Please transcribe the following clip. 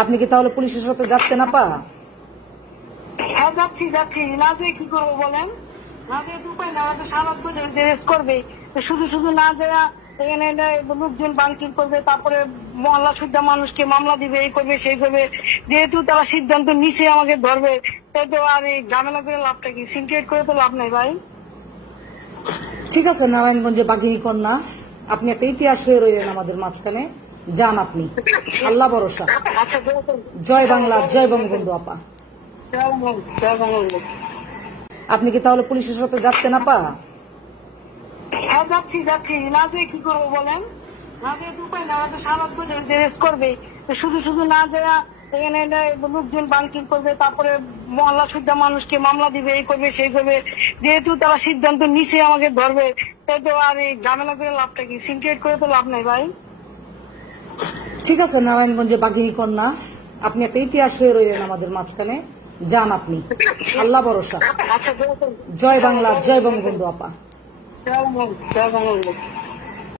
আপনি কি তাহলে পুলিশের সাথে যাচ্ছেন আপা? হ্যাঁ যাচ্ছি যাচ্ছি, না যেয়ে কি করবো বলেন? না যেয়ে তো উপায় না, আমাদের 7 বছর রেস্ট করবে, শুধু শুধু না যায় এখানে লোকজন বানকিং করবে, তারপরে মহল্লা শুদ্ধা মানুষকে মামলা দিবে, এই করবে সেই করবে। যেহেতু তারা সিদ্ধান্ত নিচে আমাকে ধরবে, তাই তো আর এই ঝামেলা করে লাভটা কি? সিনক্রেট করে তো লাভ নাই ভাই। ঠিক আছে, নারায়ণগঞ্জে বাঘিনী কন্যা, আপনি একটা ইতিহাস হয়ে রইলেন আমাদের মাঝখানে। যান আপনি, আল্লাহ ভরসা। আচ্ছা, জয় বাংলা, জয় বঙ্গবন্ধু আপা। আপনি কি তাহলে পুলিশের সাথে যাচ্ছেন আপা? হ্যাঁ যাচ্ছি যাচ্ছি, না যেয়ে কি করবো বলেন? না যেয়ে তো উপায় না, আমাদের 7 বছর রেস্ট করবে, শুধু শুধু না যায় এখানে লোকজন বানকিং করবে, তারপরে মহল্লা শুদ্ধা মানুষকে মামলা দিবে, এই করবে সেই করবে। যেহেতু তারা সিদ্ধান্ত নিচে আমাকে ধরবে, তাই তো আর এই ঝামেলা করে লাভটা কি? সিনক্রেট করে তো লাভ নাই ভাই। ঠিক আছে, নারায়ণগঞ্জে বাঘিনী কন্যা, আপনি একটা ইতিহাস হয়ে রইলেন আমাদের মাঝখানে। যান আপনি, আল্লাহ ভরসা। আচ্ছা, জয় বাংলা, জয় বঙ্গবন্ধু আপা। জয় বঙ্গবন্ধু।